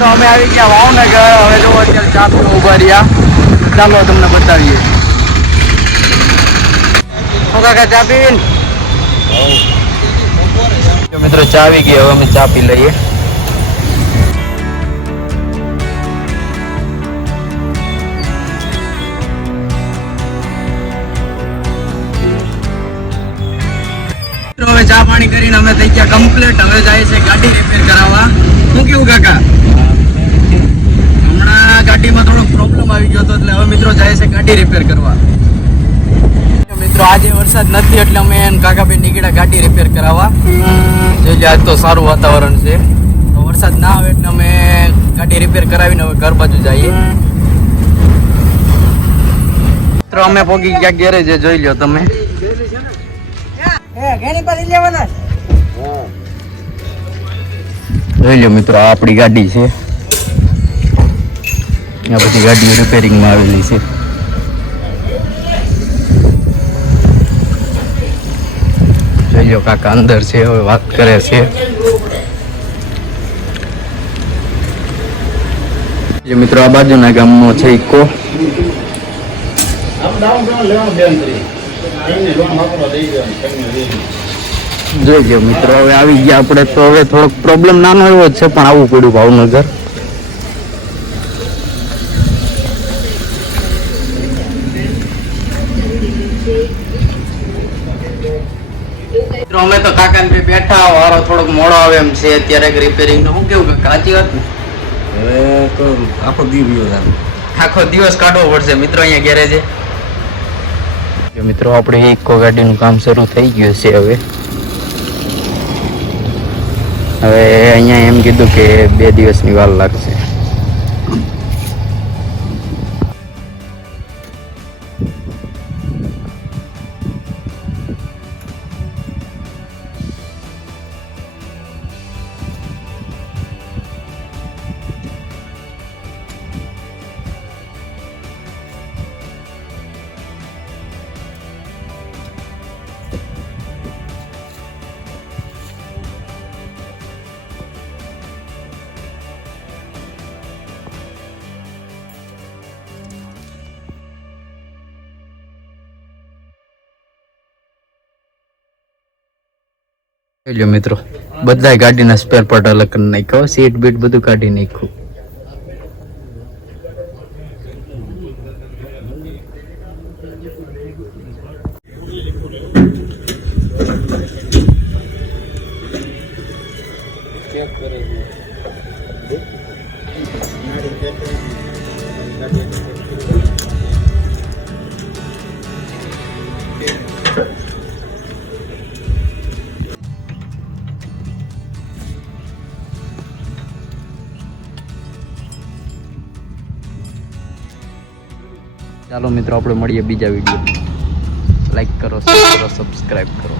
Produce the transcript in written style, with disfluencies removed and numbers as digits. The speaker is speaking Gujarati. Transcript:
તો અમે આવી ગયા ભાવનગર. હવે જો અત્યારે ચા પીવા ઉભા રહ્યા. ચાલો તમને બતાવીએ. શું કાકા ચા પીવીને? મિત્રો ચા આવી ગઈ. હવે અમે ચા પી લઈએ. હવે ચા પાણી કરીને અમે થઈ ગયા કમ્પ્લીટ. હવે જાય છે ગાડી રિપેર કરાવવા. શું કેવું કાકા? હમણાં ગાડીમાં થોડો પ્રોબ્લેમ આવી ગયો હતો એટલે હવે મિત્રો જાય છે ગાડી રિપેર કરવા. મિત્રો આજે વરસાદ નથી એટલે અમે કાકાભાઈ નીકળ્યા ગાડી રિપેર કરાવવા. જોઈ આજ તો સારું વાતાવરણ છે. તો વરસાદ ના આવે એટલે અમે ગાડી રિપેર કરાવીને હવે ઘર બાજુ જઈએ. મિત્રો અમે પોગી ગયા ગેરેજ. જોઈ લો તમે. જોઈ લો મિત્રો આ આપણી ગાડી છે. આ બધી ગાડીઓ રિપેરિંગમાં આવેલી છે. જોઈ લો કાકા અંદર છે. હવે વાત કરે છે. મિત્રો આ બાજુના ગામનો છે ઇકો. જોઈ લો મિત્રો હવે આવી ગયા આપણે. તો હવે થોડોક પ્રોબ્લેમ નાનો એવો જ છે પણ આવવું પડ્યું ભાવનગર. મિત્રો અમે તો કાકા ને બેઠા. વારો થોડોક મોડો આવે એમ છે અત્યારે રિપેરિંગ નું. શું કેવું કાચી વાત ને? હવે તો આખો દિવસ કાઢવો પડશે મિત્રો અહીંયા ગેરેજે. મિત્રો આપણે ઇકો ગાડીનું કામ શરૂ થઈ ગયું છે. હવે અહીંયા એમ કીધું કે 2 દિવસની વાર લાગશે. જોઈ લો મિત્રો બધા ગાડીના સ્પેર પાર્ટ અલગ કરી નાખ્યો. સીટ બીટ બધું કાઢી નાખ્યું. ચાલો મિત્રો આપણે મળીએ બીજા વિડીયો. લાઈક કરો, શેર કરો, સબસ્ક્રાઈબ કરો.